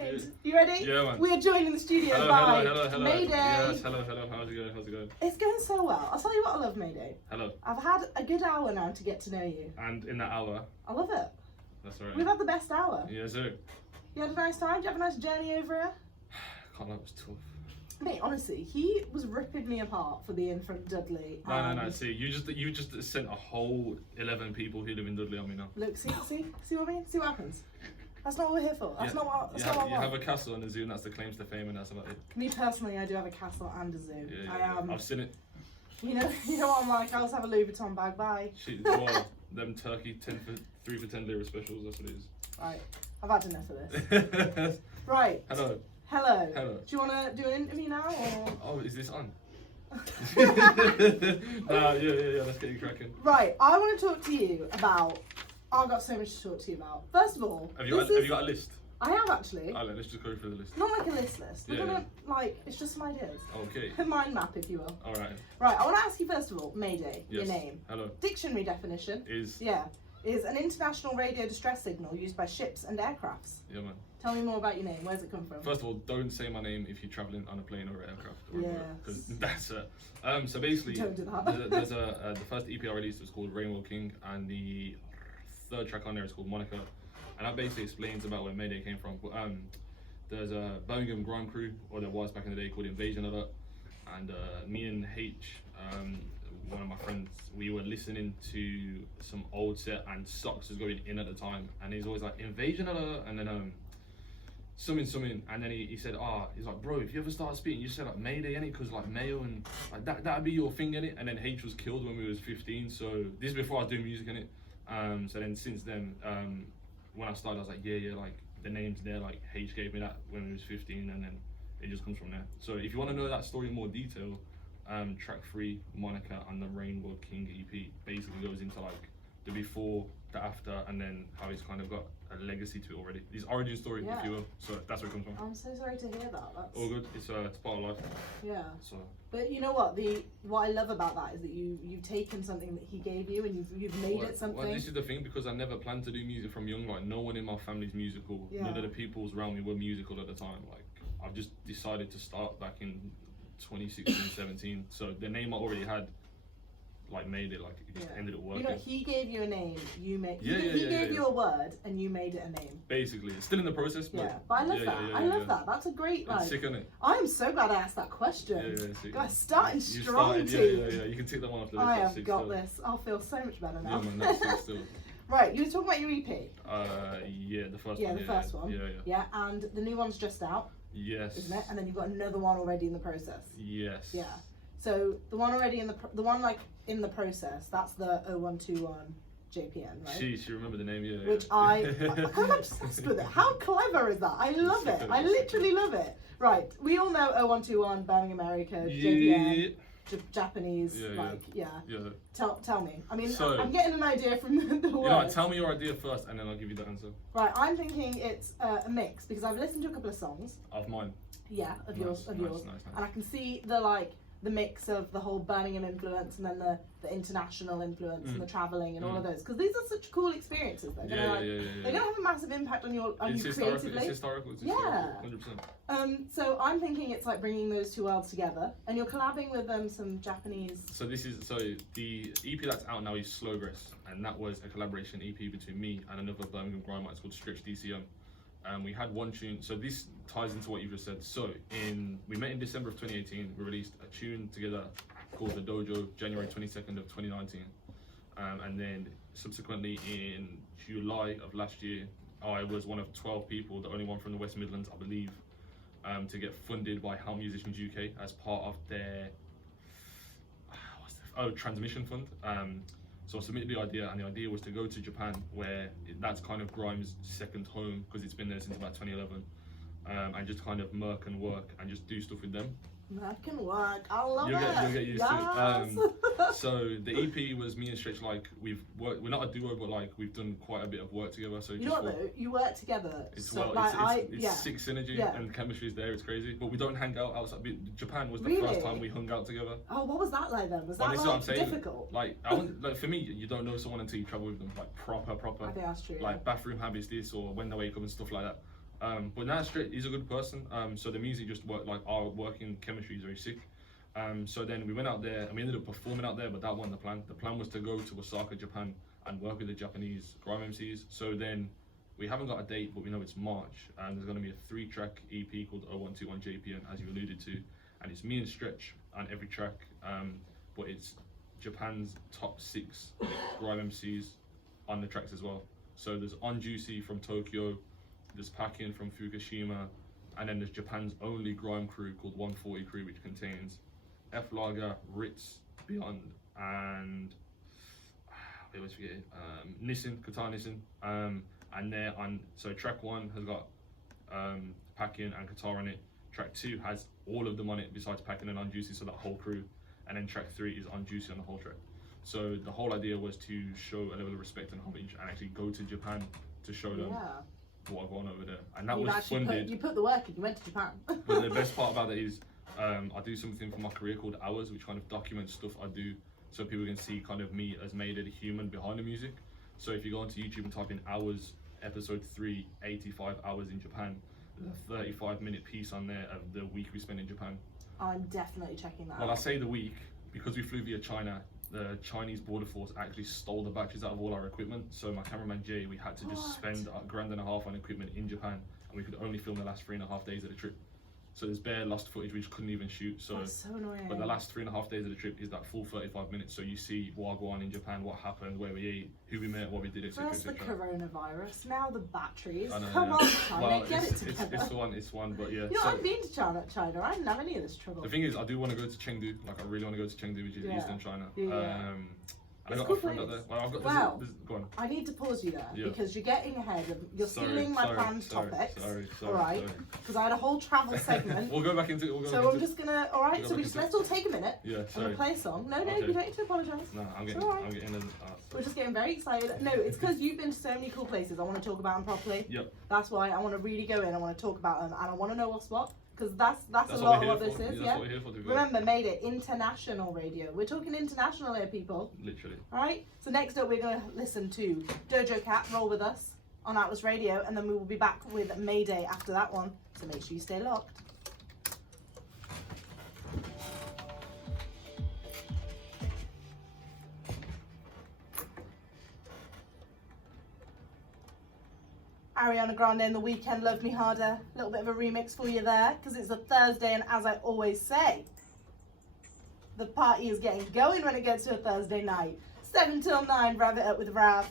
mind. You ready? Yeah, man. We are joined in the studio Hello, by hello. Mayday. Yes, hello. How's it going? It's going so well. I'll tell you what I love, Mayday. Hello. I've had a good hour now to get to know you. And in that hour, I love it. that's alright. We've had the best hour. Yes, sir. You had a nice time? Did you have a nice journey over here? Can't lie, it was tough. Mate, honestly, he was ripping me apart for being from Dudley. No. See, you just sent a whole 11 people who live in Dudley on me now. Look, see what I mean? See what happens? That's not what we're here for. That's not what I want. You have a castle and a zoo, and that's the claims to fame, and that's about it. Me personally, I do have a castle and a zoo. Yeah. I've seen it. You know what I'm like. I also have a Louis Vuitton bag. Bye. Well, them turkey 3 for 10 lira specials. That's what it is. Right, I've had enough of this. Right. Hello. Do you want to do an interview now, or? Oh, is this on? Yeah. Let's get you cracking. Right, I want to talk to you about. I've got so much to talk to you about. First of all, Have you got a list? I have actually. Alright, let's just go through the list. Not like a list. We're Yeah, gonna it's just some ideas. Okay. A mind map, if you will. Alright. Right, I want to ask you first of all, Mayday, Yes. your name. Hello. Dictionary definition. Is an international radio distress signal used by ships and aircrafts. Yeah, man. Tell me more about your name. Where's it come from? First of all, don't say my name if you're traveling on a plane or an aircraft. Because Yes. that's it. So basically, Don't do that. there's the first EP I released was called Rainbow King, and the third track on there is called Monica, and that basically explains about where Mayday came from. There's a Birmingham grime crew, or there was back in the day, called Invasion Alert, and me and H, one of my friends, we were listening to some old set, and Socks was going in at the time, and he's always like, Invasion Alert, and then something, and then he said, he's like, bro, if you ever start speaking, you said like Mayday, innit, because like Mayo, and like that'd be your thing, innit. And then H was killed when we was 15, so this is before I was doing music, innit. So then since then, when I started, I was like, yeah, like the name's there, like H gave me that when we was 15, and then it just comes from there. So if you want to know that story in more detail, track 3, Monica, and the Rainbow King EP basically goes into like the before, the after, and then how he's kind of got a legacy to it already. His origin story, if you will. So that's where it comes from. I'm so sorry to hear that. That's All good. It's part of life. Yeah. So. But you know what? What I love about that is that you've taken something that he gave you and you've made it something. Well, this is the thing, because I never planned to do music from young. Like, no one in my family's musical. Yeah. None of the peoples around me were musical at the time. Like, I've just decided to start back in 2016, 17. So the name I already had, like, made it, like, it just ended up working. You know, he gave you a name, you made. He gave you a word, and you made it a name. Basically, it's still in the process. But I love that. I love that. That's a great. It's sick, isn't it? I'm so glad I asked that question. Sick. Guys, starting You strong started, too. You can take that one off the list. I have got this. I'll feel so much better now. Yeah, man, that's sick still. Right, you were talking about your EP. The first one. Yeah, the first one. Yeah, and the new one's just out. Yes. Isn't it? And then you've got another one already in the process. Yes. Yeah. So the one already the one like in the process, that's the 0121 JPN, right? She remembered the name, Which I'm obsessed with it. How clever is that? I love it. I literally love it. Right, we all know 0121, Birmingham America, JPN, Japanese, Tell me. I mean, I'm getting an idea from the word. You know, tell me your idea first, and then I'll give you the answer. Right, I'm thinking it's a mix, because I've listened to a couple of songs. Of mine? Yeah, of yours. Nice. And I can see the mix of the whole Birmingham influence, and then the international influence, and the travelling, and all of those. Because these are such cool experiences. They're gonna have a massive impact on you creatively. It's historical. 100%. So I'm thinking it's like bringing those two worlds together, and you're collabing with some Japanese. So the EP that's out now is Slowgress, and that was a collaboration EP between me and another Birmingham grime artist called Stretch DCM. We had one tune, so this ties into what you just said. So we met in December of 2018. We released a tune together called The Dojo, January 22nd of 2019. And then subsequently in July of last year, I was one of 12 people, the only one from the West Midlands, I believe, to get funded by How Musicians UK as part of their transmission fund. So I submitted the idea, and the idea was to go to Japan, where that's kind of grime's second home, because it's been there since about 2011, and just kind of work and just do stuff with them. That can work. I love it. You'll get used to it. So the EP was me and Stretch. Like, we're not a duo, but like we've done quite a bit of work together. So you know what though? You work together. It's sick synergy and chemistry is there. It's crazy. But we don't hang out outside. Japan was the first time we hung out together. Oh, what was that like then? Was that like difficult? Like for me, you don't know someone until you travel with them. Like proper. I think that's true. Like bathroom habits, this, or when they wake up and stuff like that. But now straight, he's a good person. So the music just worked, like our working chemistry is very sick. So then we went out there and we ended up performing out there, but that wasn't the plan. The plan was to go to Osaka, Japan and work with the Japanese grime MCs. So then we haven't got a date, but we know it's March, and there's going to be a 3-track EP called 0121 JPN, as you alluded to, and it's me and Stretch on every track, but it's Japan's top 6 grime MCs on the tracks as well. So there's On Juicy from Tokyo, there's Pakin from Fukushima, and then there's Japan's only grime crew called 140 Crew, which contains F Lager, Ritz, Beyond, and I always forget it, Nissin, Qatar Nissin. And they're on, so track 1 has got Pakin and Qatar on it. Track 2 has all of them on it besides Pakin and On Juicy, so that whole crew. And then track 3 is On Juicy on the whole track. So the whole idea was to show a level of respect and homage and actually go to Japan to show them what I've gone over there. And that was funded. You put the work in, you went to Japan. But the best part about it is I do something for my career called Hours, which kind of documents stuff I do so people can see kind of me as Mayday, the human behind the music. So if you go onto YouTube and type in Hours, episode 3, 85 hours in Japan, there's a 35-minute piece on there of the week we spent in Japan. I'm definitely checking that out. Well, I say the week because we flew via China. The Chinese border force actually stole the batteries out of all our equipment. So my cameraman Jay, we had to just spend $1.5 grand on equipment in Japan, and we could only film the last 3.5 days of the trip. So there's bare lost footage we just couldn't even shoot. So that's so annoying. But the last 3.5 days of the trip is that full 35 minutes. So you see Wagwan in Japan, what happened, where we ate, who we met, what we did, etc. First the coronavirus, now the batteries. Know, Come on, China, well, get it together. It's one, but yeah. You know, I've been to China. I didn't have any of this trouble. The thing is, I do want to go to Chengdu. Like, I really want to go to Chengdu, which is Eastern China. I got a friend out there. Well, I've got go on. I need to pause you there because you're getting ahead of. You're stealing my planned topics. All right. Because I had a whole travel segment. We'll go back into it. So I'm just gonna. All right. So let's all take a minute. Yeah. Sorry. And play a song. No, you don't need to apologise. No, I'm getting. We're just getting very excited. No, it's because you've been to so many cool places. I want to talk about them properly. Yep. That's why I want to really go in. I want to talk about them, and I want to know what's what. Because that's a lot of what this is, yeah? Remember, Mayday, international radio. We're talking international here, people. Literally. Alright, so next up we're going to listen to Dojo Cat, Roll With Us, on Atlas Radio, and then we will be back with Mayday after that one. So make sure you stay locked. Ariana Grande and The Weeknd, Love Me Harder. A little bit of a remix for you there, because it's a Thursday, and as I always say, the party is getting going when it gets to a Thursday night. 7 till 9, rev it up with Rav.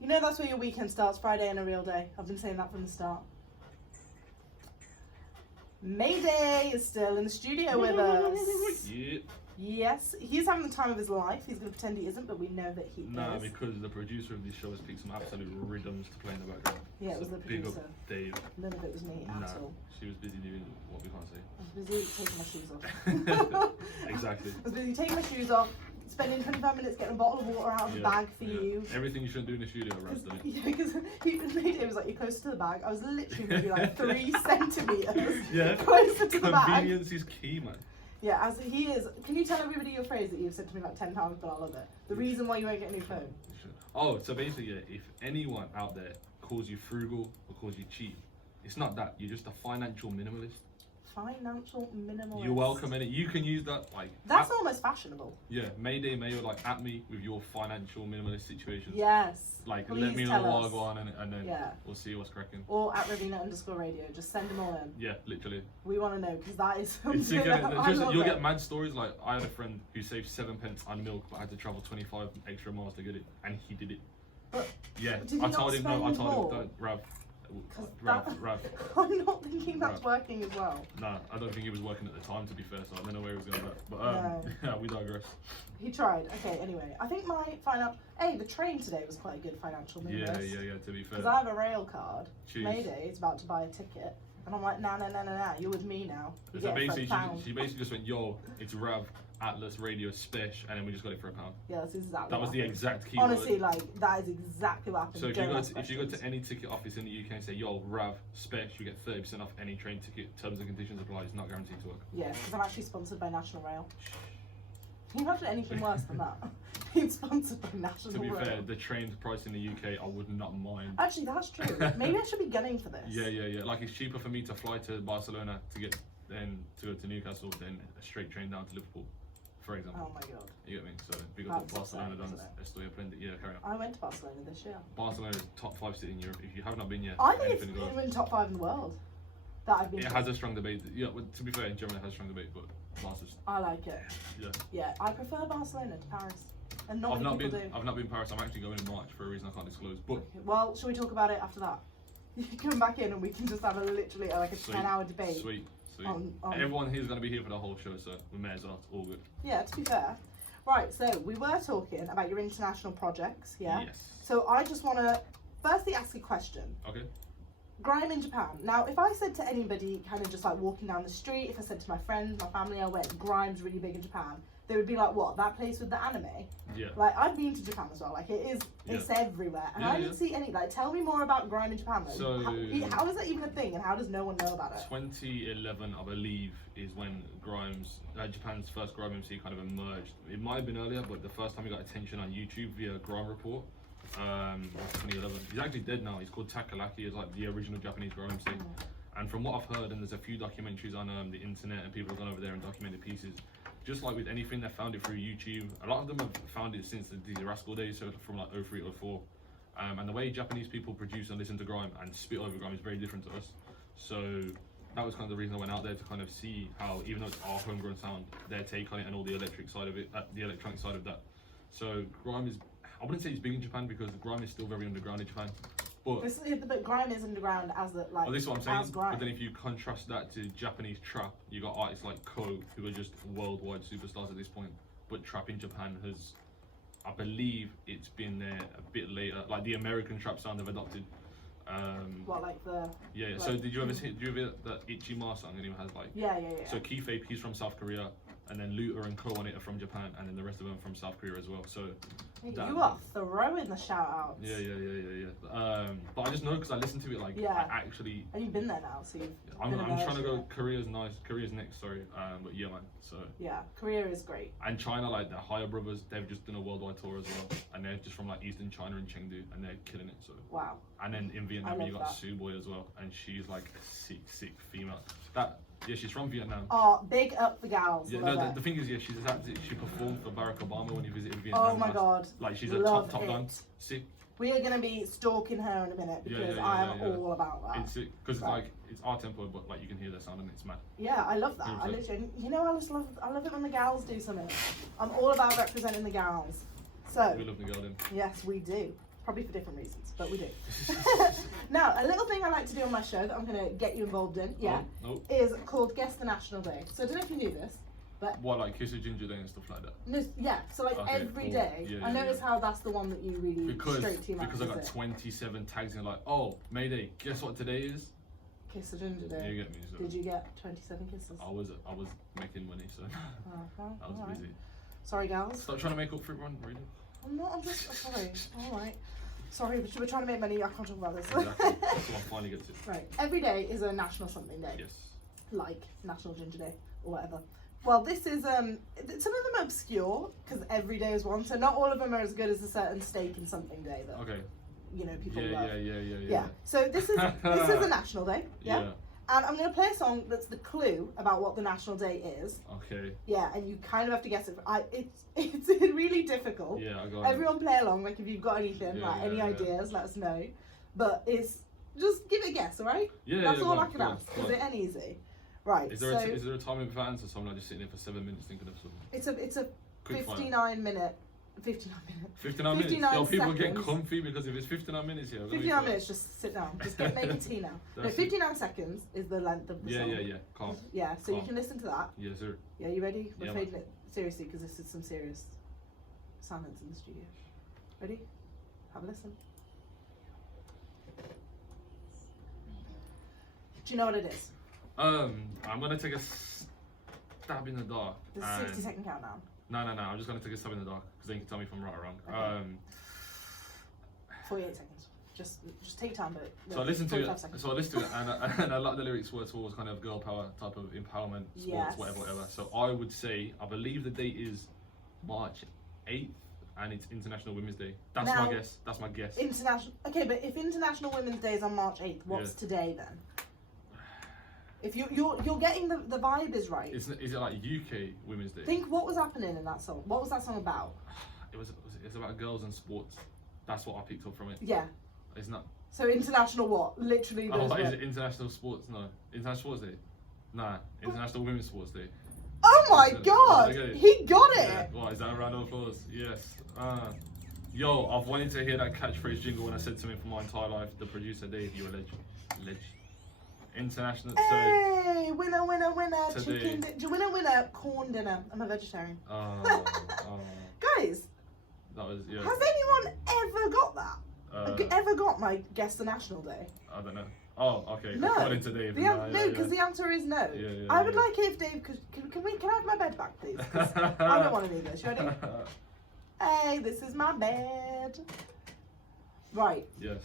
You know that's where your weekend starts, Friday and a real day. I've been saying that from the start. Mayday is still in the studio with us. Yep. Yes, he's having the time of his life. He's going to pretend he isn't, but we know that he is. No, because the producer of this show has picked some absolute rhythms to play in the background. Yeah, it was the producer. Big up Dave. None of it was me at all. She was busy doing what we can't say. I was busy taking my shoes off. Exactly. I was busy taking my shoes off, spending 25 minutes getting a bottle of water out of the bag for you. Everything you shouldn't do in the studio, Raz, doing it. Yeah, because it was like, you're closer to the bag. I was literally maybe like 3 centimetres closer to the bag. Convenience is key, man. Yeah, as he is. Can you tell everybody your phrase that you've said to me like 10 times, but I love it? The reason why you won't get a new phone. Oh, so basically, if anyone out there calls you frugal or calls you cheap, it's not that. You're just a financial minimalist. Financial minimalist. You're welcome in it. You can use that like. That's almost fashionable. Yeah, Mayday, Mayo, like at me with your financial minimalist situation. Yes. Like please let me know what I want and then we'll see what's cracking. Or at Raveena_radio, just send them all in. Yeah, literally. We want to know because that is something it's you'll get mad stories. Like I had a friend who saved 7 pence on milk, but had to travel 25 extra miles to get it, and he did it. But yeah, I told him no. I told him Rav. I'm not thinking that's working as well. No, I don't think it was working at the time, to be fair, so I don't know where he was going with that. But yeah, we digress. He tried. Okay, anyway, I think my the train today was quite a good financial move. Yeah, to be fair. Because I have a rail card. Mayday is about to buy a ticket. And I'm like, nah, you're with me now. So basically, she basically just went, yo, it's Rav, Atlas Radio Spesh, and then we just got it for £1. Yeah, that's exactly that was the exact key honestly word. Like, that is exactly what happened. So if you go to any ticket office in the UK and say, yo, Rav, Spesh, you get 30% off any train ticket, terms and conditions apply, it's not guaranteed to work. Yeah, because I'm actually sponsored by National Rail. Can you imagine anything worse than that? Being sponsored by National To be Rail. fair, the train's price in the UK, I would not mind. Actually, that's true. Maybe I should be gunning for this. Yeah. Like, it's cheaper for me to fly to Barcelona to get then to go to Newcastle than a straight train down to Liverpool, for example. Oh my god. You get me? So because That's Barcelona upsetting, done isn't estoy aprendiz. Yeah, carry on. I went to Barcelona this year. Barcelona is top 5 city in Europe. If you have not been yet, I think it's anything goes. even top 5 in the world that I've been It to. has a strong debate. Yeah, well, to be fair, Germany has a strong debate, but Barcelona's. I like it. Yeah. Yeah, I prefer Barcelona to Paris. And not I've many not people been. do. I've not been Paris. I'm actually going in March for a reason I can't disclose. But Okay, well, shall we talk about it after that? You can come back in and we can just have a literally like a Sweet. 10-hour debate. Sweet. On- Everyone here is going to be here for the whole show, so we may as well. It's all good. Yeah, to be fair. Right, so we were talking about your international projects, yeah? Yes. So I just want to firstly ask a question. Okay. Grime in Japan. Now, if I said to anybody, kind of just like walking down the street, if I said to my friends, my family, I went, Grime's really big in Japan, they would be like, what, that place with the anime? Yeah. Like, I've been to Japan as well, like, it's everywhere. And I didn't see any, like, tell me more about Grime in Japan, though. So- how is that even a thing, and how does no one know about it? 2011, I believe, is when Japan's first Grime MC kind of emerged. It might have been earlier, but the first time he got attention on YouTube via Grime Report was 2011. He's actually dead now. He's called Takalaki. He's like the original Japanese Grime MC. And from what I've heard, and there's a few documentaries on the internet, and people have gone over there and documented pieces. Just like with anything, they found it through YouTube. A lot of them have found it since the Rascal days, so from like 03, 04. And the way Japanese people produce and listen to grime and spit over grime is very different to us. So that was kind of the reason I went out there to kind of see how, even though it's our homegrown sound, their take on it and all the electric side of it, the electronic side of that. So grime is, I wouldn't say it's big in Japan because grime is still very underground in Japan. But grime is underground as the, like, well, this is what I'm saying. as grime. But then if you contrast that to Japanese trap, you got artists like Ko, who are just worldwide superstars at this point. But trap in Japan has, I believe, it's been there a bit later. Like the American trap sound they've adopted. What, like the... Yeah. like, So did you ever hear the Ichi Ma song? And he has like. Yeah. So Keyfabe, he's from South Korea, and then Luther and Ko on it are from Japan, and then the rest of them from South Korea as well. So. Hey, you are throwing the shout outs. Yeah. But I just know because I listen to it like Yeah. I actually. And you've been there now, so you've I'm been trying to go. immersed Korea's nice. Korea's next. Sorry. But yeah, man. So. in it. Yeah, Korea is great. And China, like the Higher Brothers, they've just done a worldwide tour as well, and they're just from like Eastern China and Chengdu, and they're killing it. So. Wow. And then in Vietnam, love you got that. Sue Boy as well, and she's like a sick female. Yeah, she's from Vietnam. Oh, big up the gals. Yeah, love no, it. the thing is, yeah, she performed for Barack Obama when he visited Vietnam. Oh my god. Like she's a Love top it. gun. Sick. We are going to be stalking her in a minute because I am all about that. It's sick because it's Right. like it's our tempo, but like you can hear the sound and it's mad. Yeah, I love that. I 100%. literally, I just love it when the gals do something. I'm all about representing the gals. So, We love the garden. yes, we do. Probably for different reasons, but we do. Now, a little thing I like to do on my show that I'm going to get you involved in, Nope. is called Guess the National Day. So I don't know if you knew this, but What, like Kiss of Ginger Day and stuff like that? no, yeah, so like Okay, every cool. day, Yeah, I yeah, notice yeah. how that's the one that you really straight to your Because I mind, got is it? 27 tags and like, oh, Mayday, guess what today is? Kiss the Ginger Day. You get me. So Did you get 27 kisses? I was making money, so Uh-huh, I was alright. busy. Sorry, gals. Stop trying to make up for it, man. Really. I'm not, I'm just, sorry. Alright. Sorry, but we're trying to make money, I can't talk about this. Exactly. That's what I finally get to. Right, every day is a national something day. Yes. Like National Ginger Day or whatever. Well, this is, some of them are obscure, because every day is one, so not all of them are as good as a certain steak and something day that, Okay. you know, people love. Yeah. So this is a national day, yeah? And I'm going to play a song that's the clue about what the national day is. Okay. Yeah, and you kind of have to guess it. It's really difficult. Yeah, I got it. Everyone play along, like if you've got anything, Yeah, like yeah, any yeah. ideas, let us know. But it's, just give it a guess, alright? Yeah, That's yeah, all go I on, can go on, ask, go because on. it ain't easy. Right, Is there a time limit for answer? So I'm not just sitting there for 7 minutes thinking of something. it's a Quick fire. 59 minute 59 minutes? 59 Yo, people get seconds. comfy because if it's 59 minutes here, 59 minutes, just sit down. Just make a tea now. No, That's 59 seconds is the length of the song. Yeah. Calm. Yeah, so you Calm. can listen to that. Yes, sir. Yeah, you ready? We're Yeah, fading it seriously because this is some serious silence in the studio. Ready? Have a listen. Do you know what it is? I'm gonna take a stab in the dark. There's a 60-second countdown. No. I'm just gonna take a stab in the dark because then you can tell me if I'm right or wrong. Okay. 48 seconds. Just take time, but So I listened to 45 it. seconds. So I listened to it, and a lot of the lyrics were towards kind of girl power type of empowerment, sports, Yes. whatever. So I would say, I believe the date is March 8th, and it's International Women's Day. That's Now- my guess. That's my guess. International. Okay, but if International Women's Day is on March 8th, what's today then? If you're getting the vibe is right. Is it like UK Women's Day? Think what was happening in that song. What was that song about? It's about girls and sports. That's what I picked up from it. Yeah. It's not. So international what? Literally. Oh, those is it International Sports? No, International Sports Day. Nah, International Women's Sports Day. Oh my God! He got it. Yeah. What is that? A round of applause? Yes. Yo, I've wanted to hear that catchphrase jingle when I said to him for my entire life. The producer Dave, you're a legend. International. Hey, winner, winner, winner, Today. winner, corn dinner. I'm a vegetarian. Guys, that was yeah. has anyone ever got that? Ever got my guess the National Day? I don't know. Oh, okay. No. According to Dave. No, because the answer is no. I would like it if Dave could. Can I have my bed back, please? 'Cause I don't want to do this. You ready? Hey, this is my bed. Right. Yes.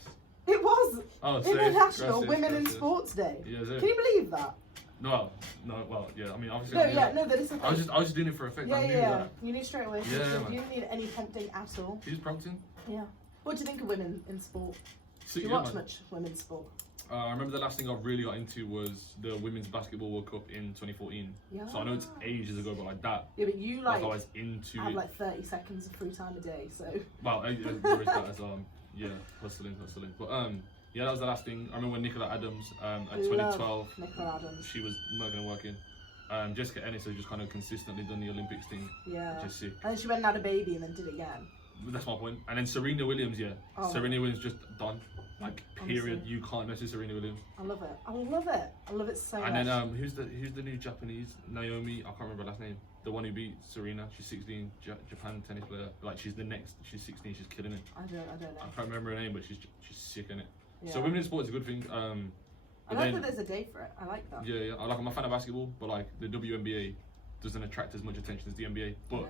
It was International gracias, Women in gracias. Sports Day. Yeah, is it? Can you believe that? No, well, yeah. I mean, obviously. No, that is a thing. I was just doing it for effect. I knew Yeah. that. You knew straight away. Yeah, You man. didn't need any prompting at all. Who's prompting? Yeah. What do you think of women in sport? So, Do you yeah, watch man. much women's sport? I remember the last thing I really got into was the Women's Basketball World Cup in 2014. Yeah. So I know it's ages ago, but like that. Yeah, but you I was into have it. like 30 seconds of free time a day, so. Well, there is that as yeah, hustling. But yeah, that was the last thing. I remember when Nicola Adams at 2012. Love Nicola Adams. She was working and working. Jessica Ennis has just kind of consistently done the Olympics thing. Yeah. Which is sick. And then she went and had a baby and then did it again. That's my point. And then Serena Williams, yeah. Oh. Serena Williams just done. Like period. Honestly. You can't mess with Serena Williams. I love it. I love it so much. And then who's the new Japanese Naomi? I can't remember her last name. The one who beat Serena. She's 16. Japan tennis player. Like she's the next. She's 16. She's killing it. I don't know. I can't remember her name, but she's sick in it. Yeah. So women in sports is a good thing. I like that there's a day for it. I like that. Yeah. I'm a fan of basketball, but like the WNBA doesn't attract as much attention as the NBA. But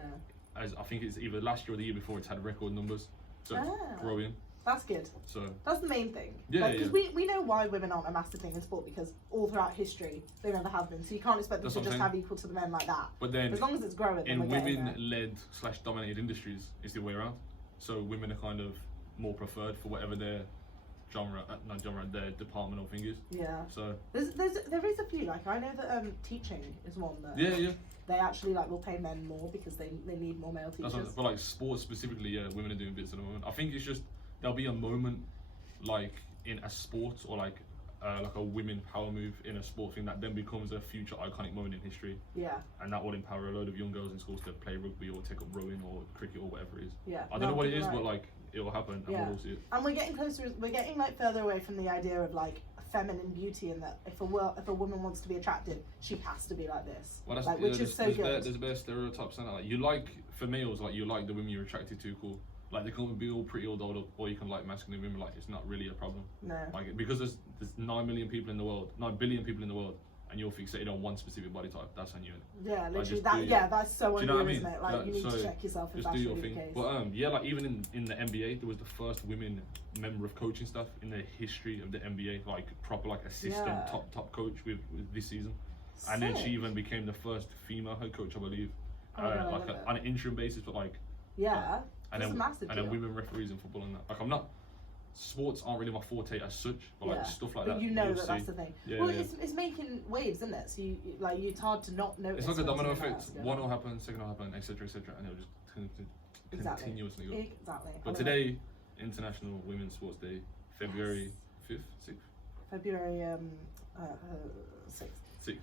as I think it's either last year or the year before, it's had record numbers. So it's growing. That's good. So that's the main thing. Yeah, Because we know why women aren't a massive thing in sport because all throughout history they never have been. So you can't expect them to just have equal to the men like that. But then as long as it's growing, in women-led / dominated industries, it's the way around. So women are kind of more preferred for whatever their their departmental thing is. Yeah. So there is a few, like I know that teaching is one that they actually like will pay men more because they need more male teachers. But like sports specifically, women are doing bits at the moment. I think it's just there'll be a moment like in a sport or like a women power move in a sport thing that then becomes a future iconic moment in history. Yeah. And that will empower a load of young girls in schools to play rugby or take up rowing or cricket or whatever it is. Yeah. I don't know what it is, but like it will happen and we'll all see it. And we're getting closer. We're getting like further away from the idea of like feminine beauty and that if a woman wants to be attractive, she has to be like this. Well, that's, like, which is so good. There's bare stereotypes and like you like for males like you like the women you're attracted to, cool. Like they can be all pretty or dolled up, or you can like masculine women. Like it's not really a problem. No. Like because there's 9 billion people in the world, and you're fixated on one specific body type. That's on you. Yeah, literally. Like, that's so you know unreal, what I mean? isn't it? Like you need to check yourself if that's really the case. But like even in the NBA, there was the first women member of coaching staff in the history of the NBA, like proper like assistant top coach with this season. Sick. And then she even became the first female head coach, I believe, on an interim basis, but like and then women referees in football and that. Like I'm not. Sports aren't really my forte as such, but like stuff like that. But you know that's the thing. It's making waves, isn't it? So it's hard to not notice. It's like a domino effect. One will happen, second will happen, etc., and it'll just continuously go. Exactly. But today, International Women's Sports Day, February 5th, 6th. February 6th. 6th.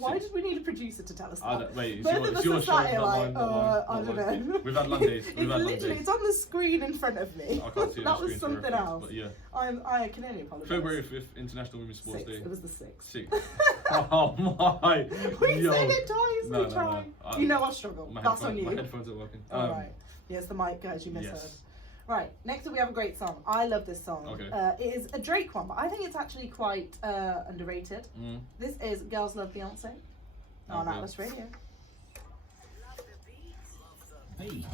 Why did we need a producer to tell us that? Wait, both of us are sat here like, I don't know. We've had long days. It's on the screen in front of me. I can't see it. That was something else. But yeah. I can only apologise. February 5th, International Women's Sports Day. It was the 6th. 6th. Oh my. We said it twice. We tried. You know I struggle. That's on you. My headphones are working. Alright. Yes, the mic, guys, you misheard. Right, next up we have a great song. I love this song. Okay. It is a Drake one, but I think it's actually quite underrated. This is Girls Love Beyonce on Atlas Radio. Hey,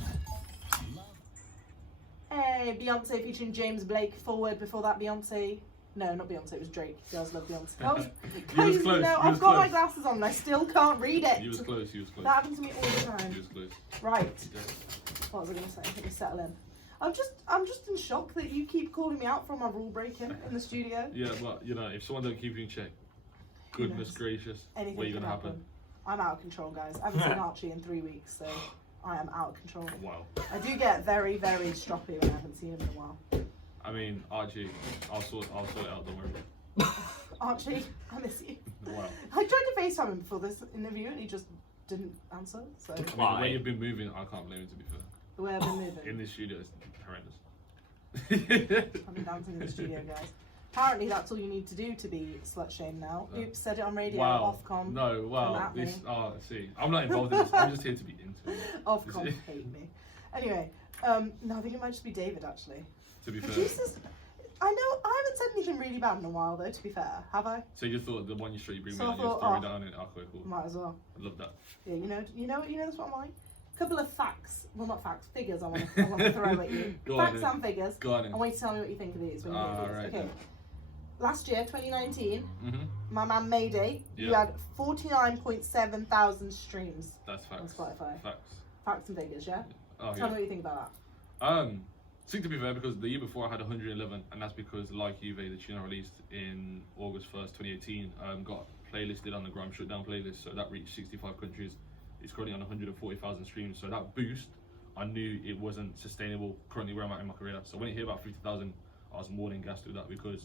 Beyonce featuring James Blake. Forward before that, Beyonce. No, not Beyonce. It was Drake. Girls love Beyonce. You was close. I've got my glasses on and I still can't read it. You was close. That happens to me all the time. You was close. Right. What was I going to say? Let me settle in. I'm just in shock that you keep calling me out for my rule breaking in the studio. Yeah, but you know, if someone don't keep you in check, goodness gracious, anything what's can gonna happen? I'm out of control, guys. I haven't seen Archie in 3 weeks, so I am out of control. Wow. I do get very, very stroppy when I haven't seen him in a while. I mean, Archie, I'll sort it out. Don't worry. Archie, I miss you. Wow. I tried to FaceTime him before this interview and he just didn't answer. So I mean, the way you've been moving, I can't blame you, to be fair. The way I've been moving. In this studio is horrendous. I've been dancing in the studio, guys. Apparently, that's all you need to do to be slut shamed now. Oops, said it on radio. Wow. Ofcom. No, wow. See, I'm not involved in this. I'm just here to be into it. Ofcom hate me. Anyway, no, I think it might just be David actually. To be fair. Producers, I know I haven't said anything really bad in a while though. To be fair, have I? So you thought the one you straight bring So me I on, you just thought, throw me down and okay, cool. Might as well. I love that. Yeah, you know that's what I'm like. Couple of facts, well not facts, figures I want to throw at you. Facts and figures. Go on. I want you to tell me what you think of these when you hear these. Right, Okay. Last year, 2019, Mm-hmm. my man Mayday, you had 49.7 thousand streams. That's facts. On Spotify. Facts. Facts and figures, yeah? Oh, Tell me what you think about that. So to be fair, because the year before I had 111, and that's because Like Juve, the tune I released in August 1st, 2018, got playlisted on the Grime Shutdown playlist, so that reached 65 countries. It's currently on 140,000 streams, so that boost, I knew it wasn't sustainable currently where I'm at in my career. So when it hit about 50,000, I was more than gassed with that because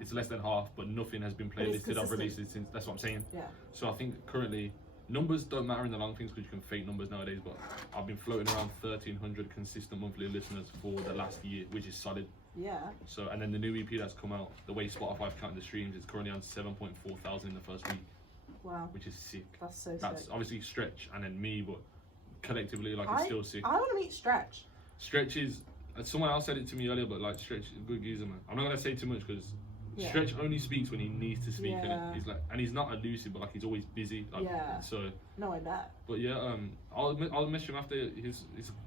it's less than half, but nothing has been playlisted. I've released it since. That's what I'm saying. Yeah. So I think currently numbers don't matter in the long things because you can fake numbers nowadays. But I've been floating around 1,300 consistent monthly listeners for the last year, which is solid. Yeah. So and then the new EP that's come out, the way Spotify's counting the streams, it's currently on 7.4 thousand in the first week. Wow. Which is sick. That's so sick. That's obviously Stretch and then me, but collectively, like, it's still sick. I want to meet Stretch. Stretch is, someone else said it to me earlier, but like Stretch is a good geezer, man. I'm not gonna say too much because Stretch only speaks when he needs to speak, and he's like, and he's not elusive, but like he's always busy. Like, so. No, I bet. But yeah, I'll message him after his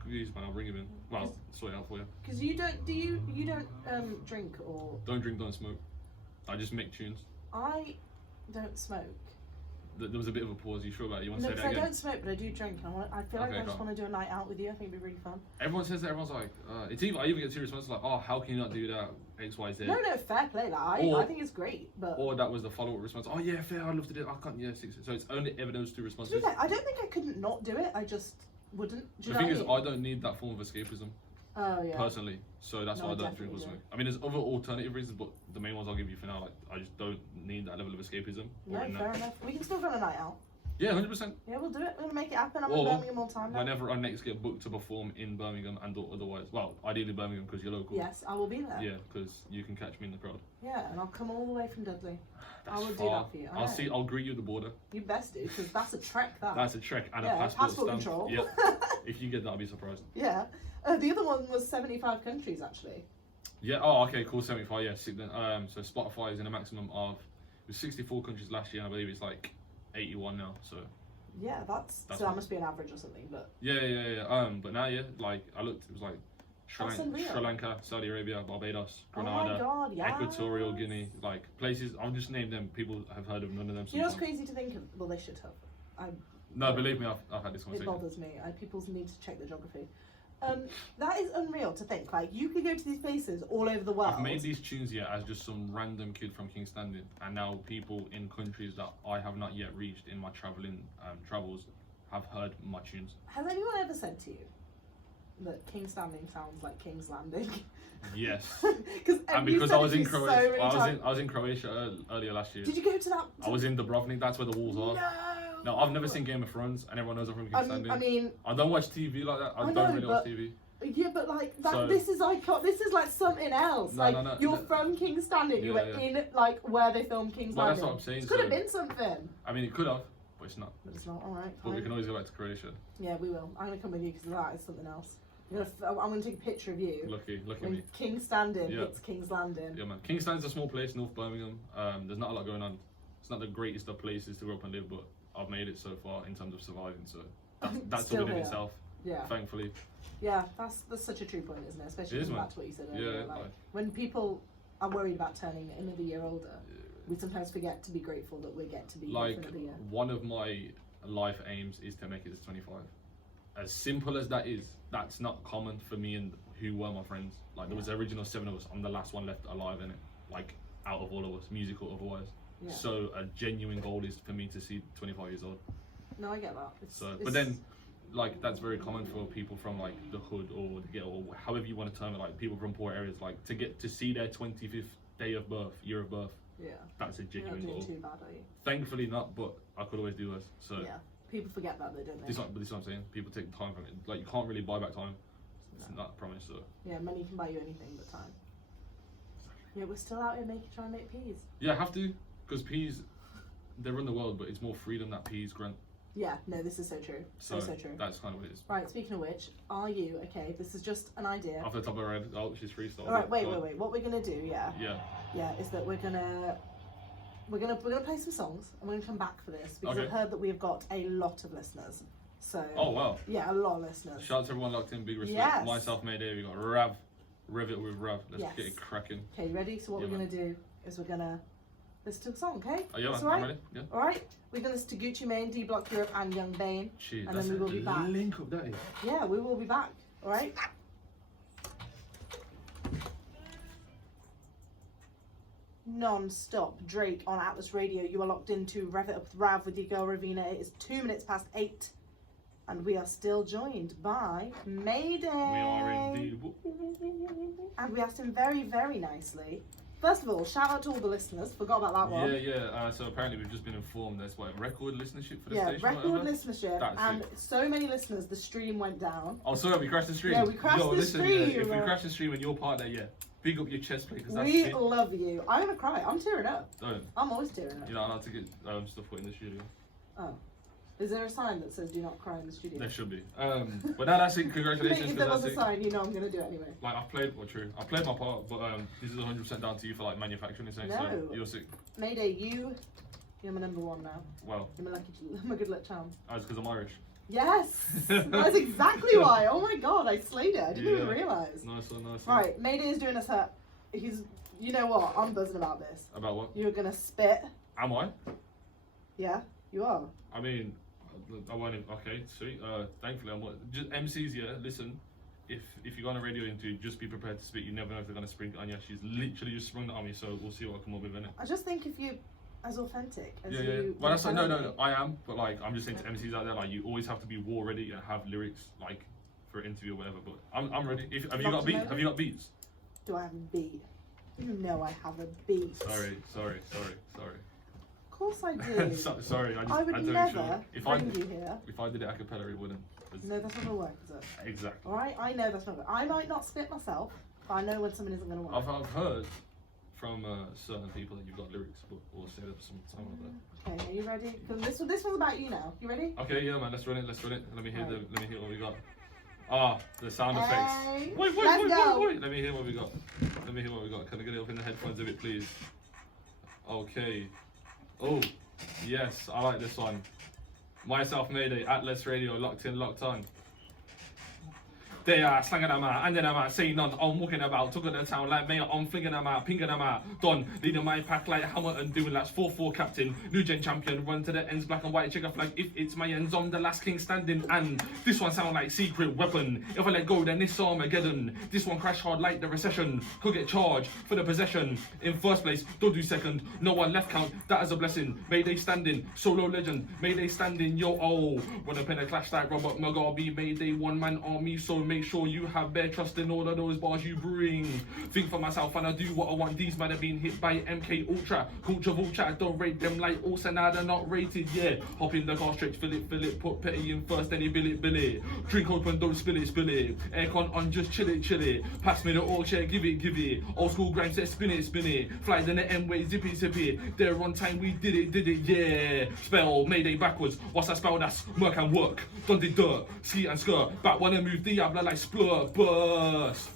geezer, man. I'll bring him in. Well, I'll sort it out for you. Because you don't drink or. Don't drink, don't smoke. I just make tunes. I don't smoke. There was a bit of a pause. You sure about it? You want to say that again? I don't smoke, but I do drink. I feel like I just want to do a night out with you. I think it'd be really fun. Everyone says that. Everyone's like, I even get serious responses like, oh, how can you not do that? X, Y, Z. No, fair play. Like, I think it's great, but. Or that was the follow-up response. Oh yeah, fair. I'd love to do it. I can't. Yeah, so it's only ever those two responses. I don't think I couldn't not do it. I just wouldn't. The thing is, I don't need that form of escapism. Oh yeah. Personally, so that's why I don't drink or smoke. I mean, there's other alternative reasons, but the main ones I'll give you for now, like, I just don't need that level of escapism. No, fair enough. We can still go on a night out. Yeah, 100%. Yeah, we'll do it. We're gonna make it happen. I'm in Birmingham all the time now. Whenever I next get booked to perform in Birmingham and or otherwise, well, ideally Birmingham because you're local. Yes, I will be there. Yeah, because you can catch me in the crowd. Yeah, and I'll come all the way from Dudley. That's I will far. do that for you. I'll greet you at the border. You best do, because that's a trek. That's a trek and a passport stamp. Control. Yeah. If you get that, I'll be surprised. Yeah. The other one was 75 countries actually. Yeah. Oh, okay. Cool. 75. Yeah. Sick then. So Spotify is in a maximum of it was 64 countries last year. And I believe it's like 81 now. So. Yeah, that's so that must be an average or something, but. Yeah. But now, like I looked, it was like Sri Lanka, Saudi Arabia, Barbados, Grenada, Equatorial Guinea, like places. I'll just name them. People have heard of none of them. You know what's crazy to think of? Well, they should have. No, believe me, I've had this conversation. It bothers me. People need to check the geography. That is unreal to think. Like, you could go to these places all over the world. I've made these tunes as just some random kid from King's Standing, and now people in countries that I have not yet reached in my travels have heard my tunes. Has anyone ever said to you that King's Standing sounds like King's Landing? Yes. And because I was in Croatia, I was in Croatia earlier last year. Did you go to that? I was in Dubrovnik. That's where the walls are. No, I've never seen Game of Thrones, and everyone knows I'm from King's Standing. I mean, I don't watch TV like that. I don't really watch TV. Yeah, but like that. So, this is like something else. No, you're from King's Standing. You were in like where they filmed King's Landing. That's what I'm saying. It could have been something. I mean, it could have, but it's not. But it's not. All right. But we can always go back to Croatia. Yeah, we will. I'm gonna come with you because that is something else. I'm gonna take a picture of you. Lucky me. King's Standing. It's King's Landing. Yeah, man. King's Standing's a small place, North Birmingham. There's not a lot going on. It's not the greatest of places to grow up and live, but I've made it so far in terms of surviving. So that's a win in itself. Yeah. Thankfully. Yeah, that's such a true point, isn't it? Especially back to what you said earlier. When people are worried about turning another year older, we sometimes forget to be grateful that we get to be like here for another year. one of my life aims is to make it to 25. As simple as that is, that's not common for me and who were my friends. Like there was the original 7 of us. I'm the last one left alive in it. Like out of all of us, musical otherwise. Yeah. So a genuine goal is for me to see 25 years old. No, I get that. But then, like that's very common for people from like the hood or the ghetto, or however you want to term it. Like people from poor areas, like to get to see their 25th day of birth, year of birth. Yeah. That's a genuine goal. You're not doing too bad, are you? Thankfully not, but I could always do worse. So yeah, people forget that, don't they? This is what I'm saying. People take time from it. Like you can't really buy back time. It's not a promise. So yeah, money can buy you anything but time. Yeah, we're still out here trying to make peas. Yeah, I have to, because peas, they run the world, but it's more freedom that peas grant. Yeah, no, this is so true. So true. That's kind of what it is. Right, speaking of which, are you, okay, this is just an idea. Off the top of her head, she's freestyle. Alright, wait. What we're gonna do, yeah, is that we're gonna play some songs, and we're gonna come back for this, because I've heard that we have got a lot of listeners. So oh wow. Yeah, a lot of listeners. Shout out to everyone locked in, big respect. Yes. Myself, Mayday, we got Rev it with Rav. Let's get it cracking. Okay, you ready? So what we're gonna do is we're gonna listen to a song, okay? Oh yeah, that's I'm ready. Yeah. Alright, we're gonna listen to Gucci Mane, D Block Europe and Young Bane. Jeez, and then we will be back. Link up, that is. Yeah, we will be back. Alright? Non-stop Drake on Atlas Radio. You are locked into Rev It Up with Rav with your girl Raveena. It is 2 minutes past 8. And we are still joined by Mayday. We are indeed. And we asked him very, very nicely. First of all, shout out to all the listeners. Forgot about that one. Yeah. So apparently we've just been informed there's record listenership for the station. Yeah, record listenership. And so many listeners, the stream went down. Oh, sorry, we crashed the stream. Yeah, we crashed the stream. Yeah, if we crash the stream and you're part there, big up your chest plate. We love you. I'm going to cry. I'm tearing up. Don't. I'm always tearing up. You're not allowed to get stuff put in the studio. Oh. Is there a sign that says do not cry in the studio? There should be. But now that's it. Congratulations. If there was a sign, you know I'm going to do it anyway. Like, I played my part, but this is 100% down to you for like manufacturing and saying, no. So you're sick. Mayday, you're my number one now. Well. You're my good luck charm. Oh, it's because I'm Irish. Yes! That's exactly why. Oh my god, I slayed it. I didn't even realise. Nice one. Right, Mayday is doing us up. You know what? I'm buzzing about this. About what? You're going to spit. Am I? Yeah, you are. I mean, I won't. Okay, sweet. Thankfully, just MCs. Yeah, listen. If you go on a radio interview, just be prepared to spit. You never know if they're gonna spring it on you. She's literally just sprung that on me, so we'll see what I come up with in it. I just think if you as authentic as you. Yeah. Well, that's like, no. I am, but like I'm just saying to MCs out there, like you always have to be war ready and have lyrics like for an interview or whatever. But I'm ready. Have you got beat? Have you got beats? Do I have a beat? You know I have a beat. Sorry. Of course I do. Sorry, I would never bring you here. If I did it a cappella, it wouldn't. No, that's not going to work, is it? Exactly. Alright, I know that's not going to work. I might not spit myself, but I know when something isn't going to work. I've heard from certain people that you've got lyrics, but we'll say that some time like that. Okay, are you ready? Because this one's about you now. You ready? Okay, yeah, man. Let's run it. Let me hear what we got. Ah, the sound effects. Wait. Let me hear what we got. Can I get it up in the headphones a bit, please? Okay. Oh, yes, I like this one. Myself, Mayday, Atlas Radio, locked in, locked on. They are slanging them out, and then I'm out, saying none. I'm walking about, took the town like mayor, I'm flinging them out, pinging them out. Don, leading my pack like Hamilton, doing laps, 4-4 captain, new gen champion, run to the ends, black and white, checker flag. If it's my ends, I'm the last king standing, and this one sound like secret weapon. If I let go, then this Armageddon. This one crash hard like the recession. Could get charged for the possession. In first place, don't do second. No one left count, that is a blessing. Mayday standing, solo legend. Mayday standing, yo, oh. When I pen a clash like Robert Mugabe, Mayday one man army, so make sure you have bare trust in all of those bars you bring. Think for myself and I do what I want. These might have been hit by MK Ultra. Culture vulture, don't rate them like also now they're not rated, yeah. Hop in the car straight, fill it, put petty in first, then you bill it. Drink open, don't spill it. Aircon on, just chill it. Pass me the all chair, give it. Old school grind says spin it. Fly in the M-way, zippy. There on time, we did it, yeah. Spell, Mayday backwards. What's that spell? That's work and work. Done the dirt, ski and skirt. Back wanna move Diablo like splur, burst.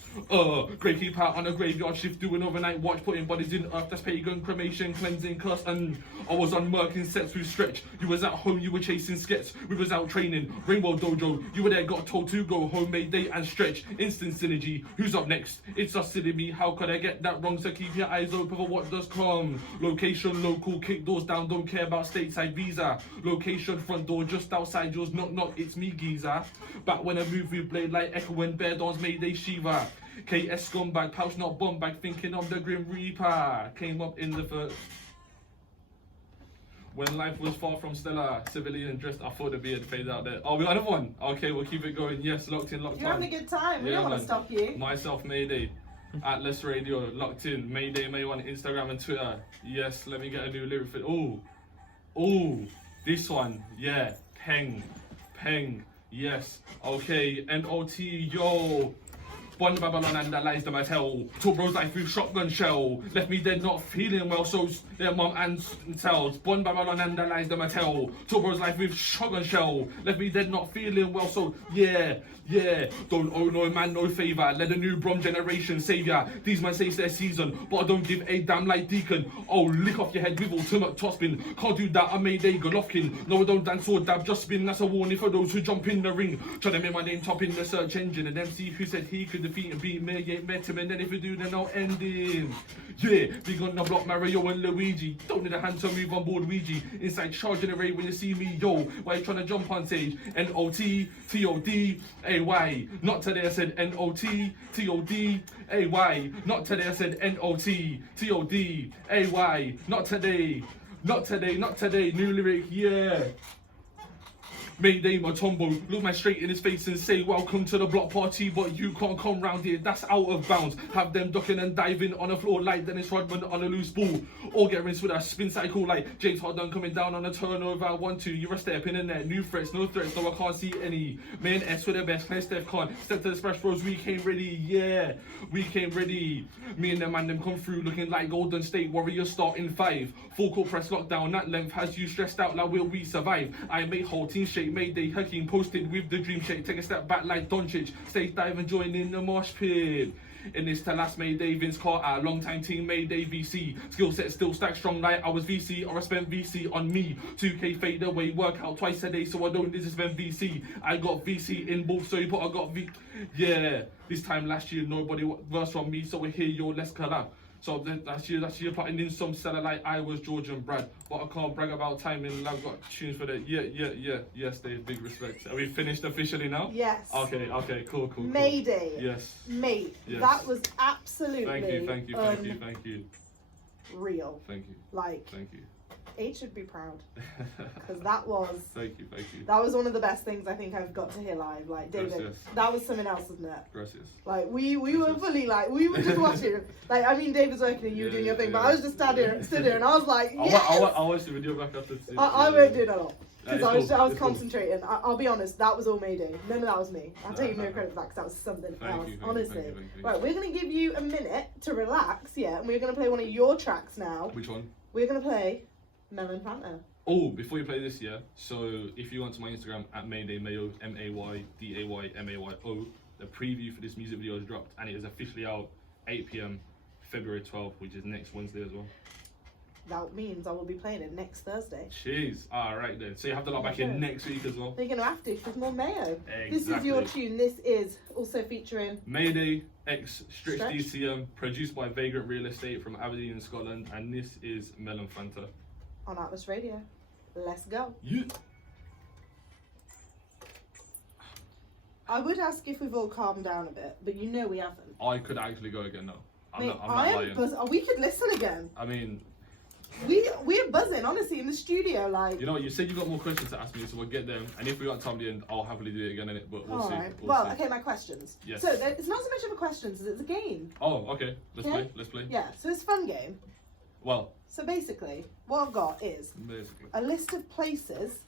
Grey keep out on a graveyard shift, doing overnight watch, putting bodies in earth, that's pagan, cremation, cleansing, curse, and I was on murking sets with stretch. You was at home, you were chasing skets, we was out training, Rainbow Dojo, you were there, got told to go home, Mayday and stretch, instant synergy, who's up next? It's us silly me, how could I get that wrong? So keep your eyes open for what does come. Location, local, kick doors down, don't care about stateside visa. Location, front door, just outside yours, knock knock, it's me geezer. Back when I moved with blade like Echo and Bear Dons, Mayday Shiva. KS scumbag, pouch not bum bag, thinking of the Grim Reaper. Came up in the first. When life was far from stellar, civilian dressed, I thought the beard faded out there. Oh, we got another one. Okay, we'll keep it going. Yes, locked in, locked on. You're having a good time. We don't want to stop you. Myself, Mayday. Atlas Radio, locked in. Mayday, May1, Instagram and Twitter. Yes, let me get a new lyric for. Oh, this one. Yeah, peng. Yes, okay. NOT, yo. One Babylon analysed them as hell. Two bros life with shotgun shell. Left me dead not feeling well, so their mum and tells. One Babylon analysed them as hell. Two bros life with shotgun shell. Left me dead not feeling well, so yeah. Don't owe no man no favour. Let the new Brom generation saviour. These man say it's their season, but I don't give a damn like Deacon. Oh, lick off your head with ultimate top spin. Can't do that, I made a Golovkin. No, I don't dance or dab, just spin. That's a warning for those who jump in the ring. Try to make my name top in the search engine. And MC who said he could defeat and beat me, ain't met him. And then if you do, then I'll end him. Yeah, big on the block, Mario and Luigi. Don't need a hand to move on board Ouija. Inside charge generate when you see me, yo. Why you trying to jump on stage? N-O-T, T-O-D, A-Y. Not today, I said N-O-T, T-O-D, A-Y. Not today, I said N-O-T, T-O-D, A-Y. Not today, not today. New lyric, yeah. Mayday Matombo, look man straight in his face and say welcome to the block party, but you can't come round here, that's out of bounds. Have them ducking and diving on the floor like Dennis Rodman on a loose ball, or get rinsed with a spin cycle like James Harden coming down on a turnover. 1-2, you're a step in there, new threats, no threats, no I can't see any. Man S with the best, play Steph Khan, step to the Splash Bros, we came ready, yeah, we came ready. Me and them come through looking like Golden State Warriors starting 5. Full court press lockdown, that length has you stressed out, like will we survive? I make whole team shape. Mayday Hakeem posted with the dream shake. Take a step back like Doncic. Stay dive and join in the mosh pit. In this to last Mayday, Vince Carter, long time team Mayday VC. Skill set still stacked strong like I was VC, or I spent VC on me. 2K fade away, workout twice a day, so I don't need to spend VC. I got VC in both, so but I got V. Yeah, this time last year nobody verse from me, so we're here, yo, let's collab. So last year putting in some seller like I was George and Brad, but I can't brag about timing. I've got tunes for that. Yes, Dave, big respect. Are we finished officially now? Yes. Okay, cool. Mayday. Yes. Mate, yes. That was absolutely. Thank you. Real. Thank you. Thank you. H should be proud, because that was. Thank you. That was one of the best things I think I've got to hear live. Like David, Gracias. That was something else, wasn't it? Gracias. Like we were fully like we were just watching. Like I mean, David's working and you were doing your thing, but I was just stood here and I was like, yes! I'll watch the video back after. I weren't doing a lot because cool. I was concentrating. I'll be honest, that was all Mayday. None of that was me. I'll take no credit for that because that was something else. Honestly. Thank you. Right, we're gonna give you a minute to relax, and we're gonna play one of your tracks now. Which one? We're gonna play Melon Fanta. Oh, before you play this, so if you go onto my Instagram at Mayday Mayo, MAYDAYMAYO, the preview for this music video is dropped and it is officially out 8 PM February 12th, which is next Wednesday as well. That means I will be playing it next Thursday. Jeez, alright then. So you have to log back in next week as well. You're going to have to, because more Mayo. Exactly. This is your tune. This is also featuring Mayday X Stretch DCM, produced by Vagrant Real Estate from Aberdeen in Scotland, and this is Melon Fanta. On Atlas Radio. Let's go. Yeah. I would ask if we've all calmed down a bit, but you know we haven't. I could actually go again now. I'm not lying. We could listen again. I mean, we're buzzing, honestly, in the studio, like. You know what, you said you got more questions to ask me, so we'll get them. And if we got time at the end, I'll happily do it again, innit? But we'll see. We'll see. Okay, my questions. Yes. So it's not so much of a question, it's a game. Oh, okay. Let's play. Yeah, so it's a fun game. Well. So basically, what I've got is a list of places,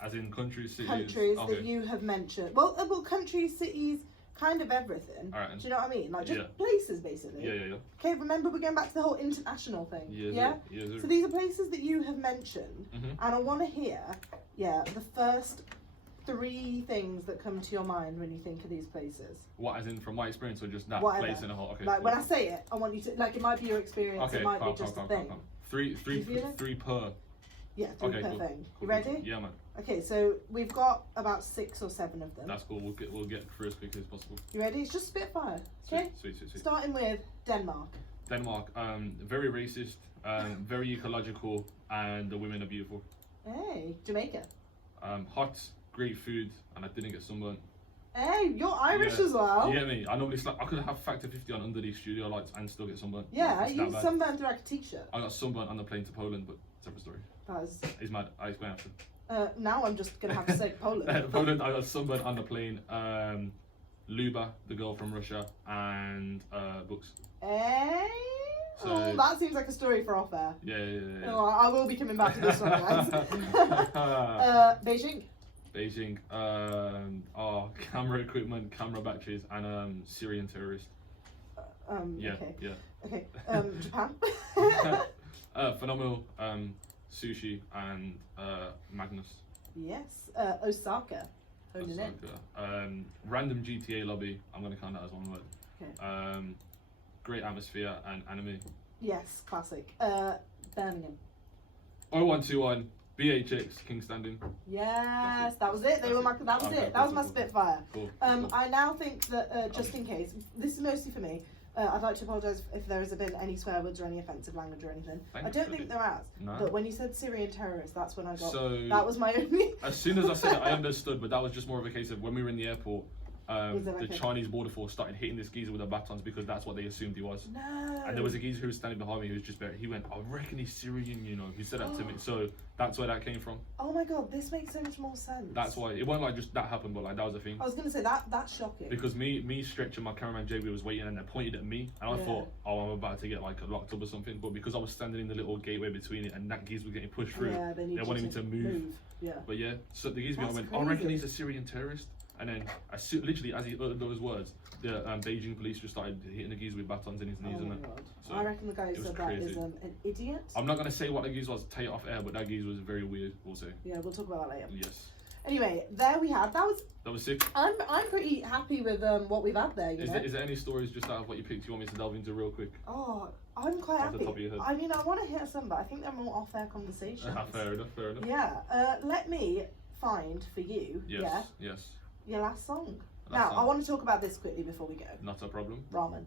as in countries, cities. Countries that you have mentioned. Well, countries, cities, kind of everything. All right. Do you know what I mean? Like just places, basically. Yeah. Okay, remember we're going back to the whole international thing. Yeah. So these are places that you have mentioned, and I want to hear, the first 3 things that come to your mind when you think of these places. What, as in from my experience, or just that Whatever. place in a whole? Okay. Like cool. when I say it, I want you to, like, it might be your experience, Okay, it might calm, be just calm, a calm, thing. calm. Three per. Yeah, 3 Okay, per cool. thing. Cool, You ready? Yeah, man. Okay, so we've got about 6 or 7 of them. That's cool. We'll get through as quickly as possible. You ready? It's just Spitfire. Okay. Sweet. Starting with Denmark. Denmark, very racist, very ecological, and the women are beautiful. Hey, Jamaica. Hot, great food, and I didn't get sunburnt. Hey, you're Irish as well. You get me? I normally I could have factor 50 on under these studio lights and still get sunburnt. Yeah, It's you that bad. sunburned through like a t-shirt. I got sunburnt on the plane to Poland, but separate story. That is. It's mad. I explain after. Now I'm just gonna have to say Poland. Poland, I got sunburnt on the plane. Luba, the girl from Russia, and books. Hey. So- Oh, that seems like a story for off air. Yeah. Oh, I will be coming back to this one, guys. Beijing. Beijing, camera equipment, camera batteries, and Syrian terrorists. Okay. Okay. Japan. Phenomenal, sushi, and Magnus. Yes. Osaka. Holding it. Osaka. Random GTA lobby, I'm going to count that as one word. Okay. Great atmosphere and anime. Yes, classic. Birmingham. 0121, BHX, King Standing. Yes, that was it. That was Okay, it. That was my cool. Spitfire. Cool. I now think that just in case, this is mostly for me. I'd like to apologise if there has been any swear words or any offensive language or anything. I don't think there has. No. But when you said Syrian terrorists, that's when I got. So, that was my only. as soon as I said it, I understood, but that was just more of a case of when we were in the airport. The Chinese border force started hitting this geezer with their batons because that's what they assumed he was. No. And there was a geezer who was standing behind me who was just he went, I reckon he's Syrian, you know. He said that to me. So that's where that came from. Oh my god, this makes so much more sense. That's why. It wasn't like just that happened, but like that was a thing. I was going to say, that's shocking. Because me Stretch and my cameraman JB was waiting and they pointed at me. And I thought, oh, I'm about to get like locked up or something. But because I was standing in the little gateway between it and that geezer was getting pushed through, they wanted me to move. Yeah. But yeah, so the geezer behind went, I reckon he's a Syrian terrorist. And then, literally, as he uttered those words, the Beijing police just started hitting the geezer with batons in his knees. Oh my god. So I reckon the guy who said that is an idiot. I'm not going to say what the geezer was, take it off air, but that geezer was very weird, we'll say. Yeah, we'll talk about that later. Yes. Anyway, there we had, that was sick. I'm pretty happy with what we've had there, you know? Is there any stories just out of what you picked you want me to delve into real quick? Oh, I'm quite Off the happy. top of your head. I mean, I want to hear some, but I think they're more off-air conversations. Fair enough. Yeah, let me find for you, Yes. your last song. Last song. I want to talk about this quickly before we go. Not a problem. Ramen.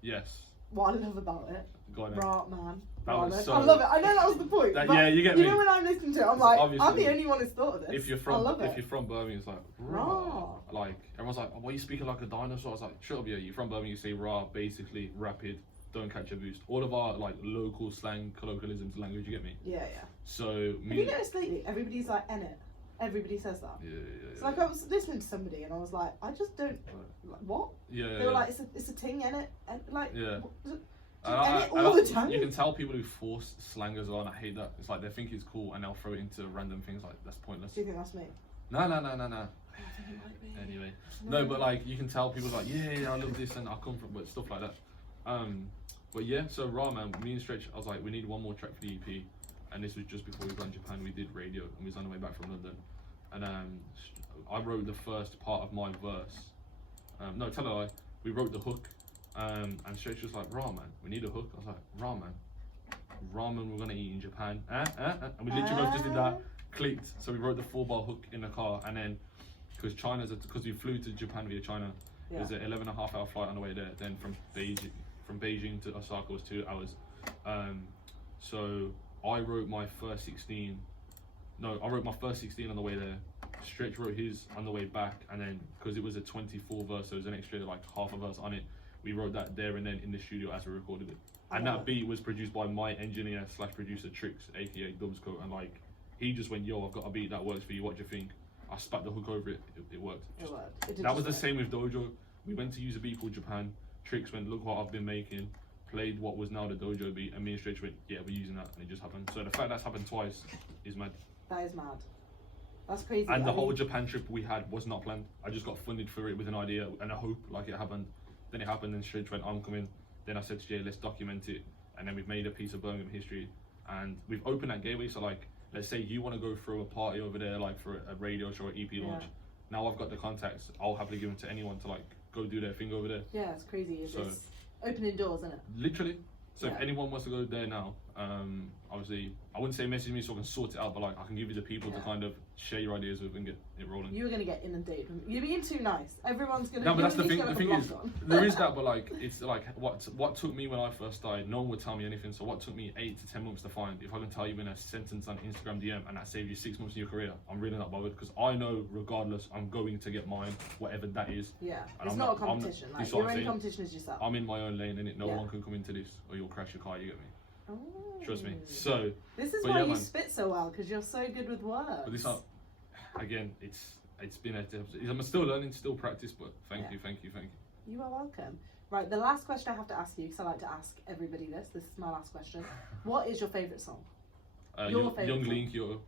Yes. What I love about it. Go on then. Ramen. That was so- I love it. I know that was the point. That- but yeah, you get me. You know when I'm listening to it, I'm like, I'm Obviously, the only one who's thought of this. If you're I love from it. Birmingham, it's like raw. Like everyone's like, why are you speaking like a dinosaur? I was like, shut up, yeah. You're from Birmingham, you say raw, basically rapid, don't catch a boost. All of our like local slang, colloquialisms, language. You get me? Yeah. So Have you noticed lately? Everybody's like, "en it." Everybody says that. Yeah. It's like I was listening to somebody and I was like, I just don't. Like, what? Yeah. They were like, it's a ting, en it. Like. Yeah. All the time. You can tell people who force slang as well, and I hate that. It's like they think it's cool and they'll throw it into random things like that's pointless. Do you think that's me? No. I think it might be. Anyway, no, but like you can tell people like, yeah, I love this and I come from, but stuff like that. But yeah, so raw man, me and Stretch, I was like, we need one more track for the EP, and this was just before we went to Japan. We did radio and we was on the way back from London, and I wrote the first part of my verse. No, tell a lie. We wrote the hook. And Stretch was like, raw man, we need a hook. I was like, ramen we're gonna eat in Japan. And we literally both just did that, clicked. So we wrote the 4-bar hook in the car, and then because we flew to Japan via China, it was an 11.5-hour flight on the way there. Then from Beijing to Osaka was 2 hours. So I wrote my first 16. No, I wrote my first 16 on the way there. Stretch wrote his on the way back, and then because it was a 24 verse, so there was an extra like half a verse on it. We wrote that there and then in the studio as we recorded it. And that beat was produced by my engineer / producer Trix, aka Dubscoat, and like he just went, yo, I've got a beat that works for you, what do you think? I spat the hook over it, it worked. It worked. That was the same with Dojo. We went to use a beat called Japan. Trix went, look what I've been making, played what was now the Dojo beat, and me and Stretch went, yeah, we're using that, and it just happened. So the fact that's happened twice is mad. That is mad. That's crazy. And the whole Japan trip we had was not planned. I just got funded for it with an idea and a hope, like it happened. Then it happened, and Stretch went, I'm coming. Then I said to Jay, let's document it. And then we've made a piece of Birmingham history. And we've opened that gateway, so like, let's say you want to go through a party over there, like for a radio show or EP launch. Now I've got the contacts. I'll happily give them to anyone to like go do their thing over there. Yeah, it's crazy. It's opening doors, isn't it? Literally. So if anyone wants to go there now, obviously I wouldn't say message me so I can sort it out, but like I can give you the people to kind of share your ideas with and get it rolling. You're gonna get inundated. You're being too nice. Everyone's gonna. No, but that's the thing. The thing is, there is that, but like it's like what took me when I first started. No one would tell me anything. So what took me 8 to 10 months to find, if I can tell you in a sentence on Instagram DM and that saved you 6 months in your career, I'm really not bothered because I know regardless I'm going to get mine, whatever that is. Yeah, and it's not a competition. Like your only competition is yourself. I'm in my own lane, and no one can come into this, or you'll crash your car. You get me? Oh. Trust me. So this is why you spit so well, because you're so good with words. But this, again, it's been I'm still learning, still practice, but thank you. You are welcome. Right, the last question I have to ask you, because I like to ask everybody this. This is my last question. What is your favourite song? Your favourite Young Lee in Kyoto.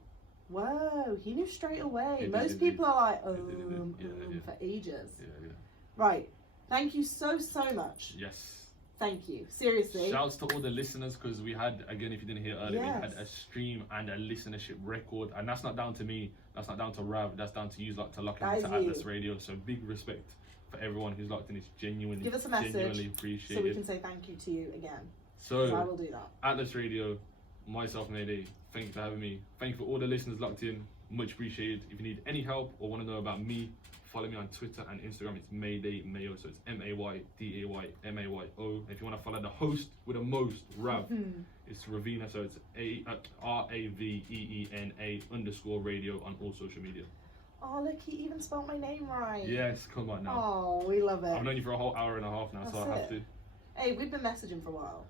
Whoa, he knew straight away. Most people are like, for ages. Yeah. Right, thank you so much. Yes. Thank you. Seriously. Shouts to all the listeners, because we had, again, if you didn't hear earlier, we had a stream and a listenership record, and that's not down to me, that's not down to Rav, that's down to you like to lock into Atlas Radio. So big respect for everyone who's locked in. It's genuinely, give us a message genuinely appreciated. so we can say thank you to you again. So I will do that. Atlas Radio, myself, Mayday, thank you for having me. Thank you for all the listeners locked in. Much appreciated. If you need any help or want to know about me, follow me on Twitter and Instagram. It's Mayday Mayo, so it's MAYDAYMAYO. If you want to follow the host with the most, Rav, it's Raveena, so it's RAVEENA_radio on all social media. Oh, look, he even spelled my name right. Yes, come on now. Oh, we love it. I've known you for a whole hour and a half now, so I have to. Hey, we've been messaging for a while.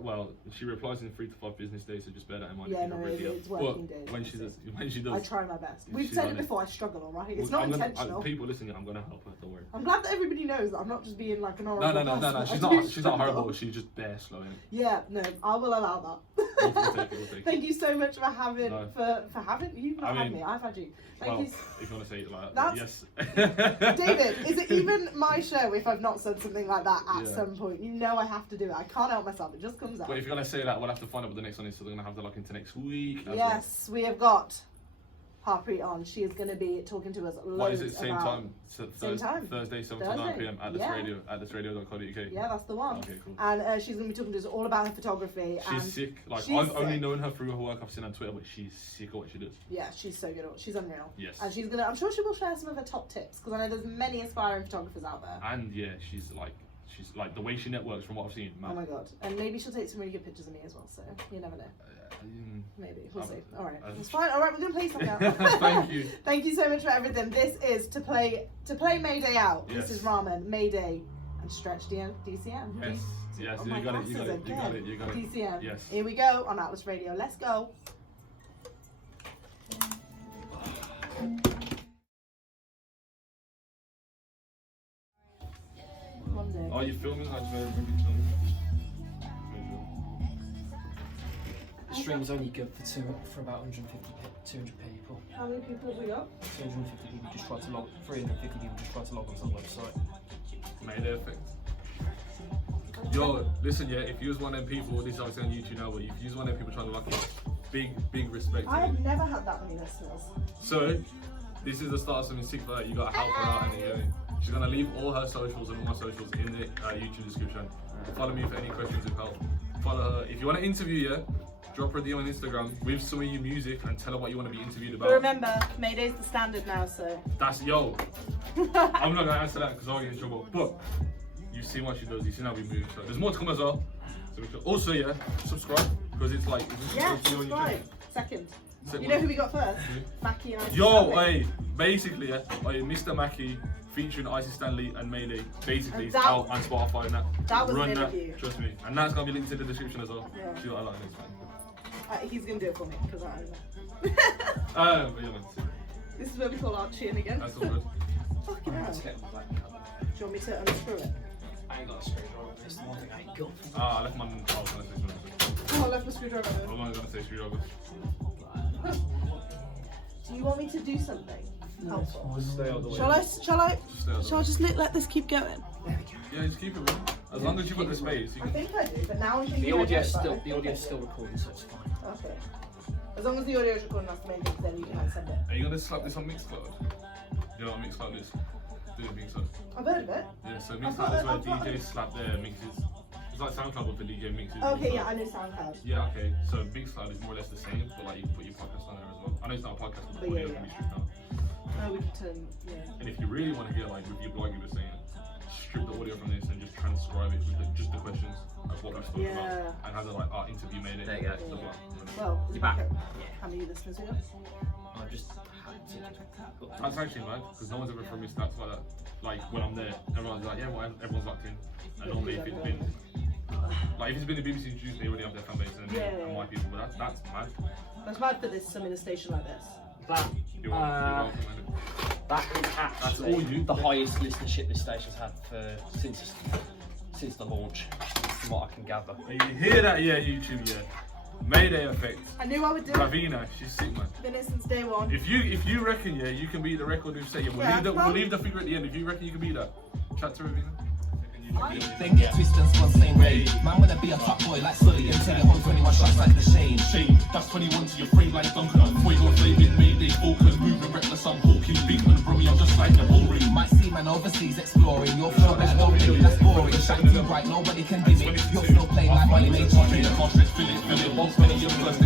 Well, she replies in 3 to 5 business days, so just bear that in mind. Yeah, no, it's working days. When she does, I try my best. We've said it before. I struggle, alright. It's not intentional. People listening, I'm gonna help her. Don't worry. I'm glad that everybody knows that I'm not just being like an horrible. No. She's not horrible. She's just bare slow. Yeah, no, I will allow that. We'll take it. Thank you so much for having for having you. Had me. I've had you. Thank you. If you want to say it like that, yes. David, is it even my show if I've not said something like that at some point? You know I have to do it. I can't help myself. It just comes out. But if you're gonna say that, we'll have to find out what the next one is. So they're gonna have to lock into next week. Yes, we have got Harpreet on. She is going to be talking to us loads. What is it? Same time? Same time. Thursday, 7 to 9 p.m. at this radio, at thisradio.co.uk. Yeah, that's the one. Okay, cool. And she's going to be talking to us all about her photography. She's sick. Like I've only known her through her work I've seen on Twitter, but she's sick at what she does. Yeah, she's so good. She's unreal. Yes. And she's I'm sure she will share some of her top tips, because I know there's many aspiring photographers out there. And yeah, she's like the way she networks from what I've seen. Man. Oh my god. And maybe she'll take some really good pictures of me as well. So you never know. Maybe we'll see. All right, it's fine. All right, we're gonna play something out. Thank you. Thank you so much for everything. This is to play Mayday out. Yes. This is Ramen, Mayday, and Stretch DCM. Yes, yes, oh, you got it. DCM. Yes. Here we go on Atlas Radio. Let's go. Are you filming? The stream's only good for about 200 people. How many people have we got? 250 people just tried to log. 350 people just tried to log onto the website. Mayday effect. Yo, listen, if you was one of them people, this is obviously on YouTube now, but if you was one of them people trying to lock in, big respect. I have never had that many listeners. So, this is the start of something sick for her. You gotta help her out, and she's gonna leave all her socials and all my socials in the YouTube description. Follow me for any questions of help. Follow her. If you want to interview drop her a DM on Instagram with some of your music and tell her what you want to be interviewed about. But remember, Mayday's the standard now, so. That's I'm not gonna answer that because I'll get in trouble. But you've seen what she does. You've seen how we move. So there's more to come as well. So also subscribe because it's like subscribe. Second. You know who we got first? Mackie and Isis Stanley. Basically, Mr. Mackie featuring Isis Stanley and Mayday. Basically, it's out on Spotify and that. That was Run an that, interview. trust me. And that's gonna be linked in the description as well. Yeah. See what I like next time. He's gonna do it for me because I own it. But yeah, this is where we call Archie in again. that's all good. Fucking hell. Do you want me to unscrew it? I ain't got a screwdriver. It's the one thing I ain't got. I left my. I was gonna say screwdriver. I left my screwdriver. I'm not gonna say screwdriver. Do you want me to do something helpful? Stay out the way. Shall I just let this keep going? Yeah, just keep it running. As long as you've got the space, you I can. think I do, but now I'm thinking The audio's still recording, so it's fine. Okay. As long as the audio is recording, that's the main thing, then you can send it. Are you gonna slap this on Mixcloud? Do you know what Mixcloud is? Do it Mixcloud. I've heard of it. Yeah, so Mixcloud is where DJs slap their mixes. It's like SoundCloud but for DJ mixes. Okay, yeah, I know SoundCloud. Yeah, okay. So Mixcloud is more or less the same, but like you can put your podcast on there as well. I know it's not a podcast, but the audio can be stripped out. Oh, we can turn, yeah. And if you really want to get like review blog, you were saying, strip the audio from this and just transcribe it with just the questions of what we spoke about, and have the like our interview made it. There you go. Well, you're back. How many listeners we got? I just had to. That's actually mad because no one's ever thrown me stats like that. Like when I'm there, everyone's like, yeah, well, everyone's locked in. And normally if it's been like if it's been the BBC News, they already have their fan base and my people. But that's mad. That's mad for this. In a station like this. You're welcome, that is actually all you. the highest listenership this station's had for since the launch, from what I can gather. You hear that? Yeah, YouTube. Yeah. Mayday effect. I knew I would do it. Raveena, she's sick, man. Been here since day one. If you reckon, yeah, you can be the record who say, yeah, we'll leave the figure at the end. If you reckon you can be that, chat to Raveena. Then get twisted and spun same way. Man wanna be a top boy like Sully and take it home 21 shots like the Shane. That's 21 to your frame like Duncan. Boy, don't blame it, Mayday, focus, moving reckless, I'm hawking, big man, brummy, I'm just like the bullring. Might see man overseas exploring. Your flow better don't do that's boring. Shine too bright, nobody can dim it. Your flow playing like money made you. Can't stretch, fill it, box, many, you're first,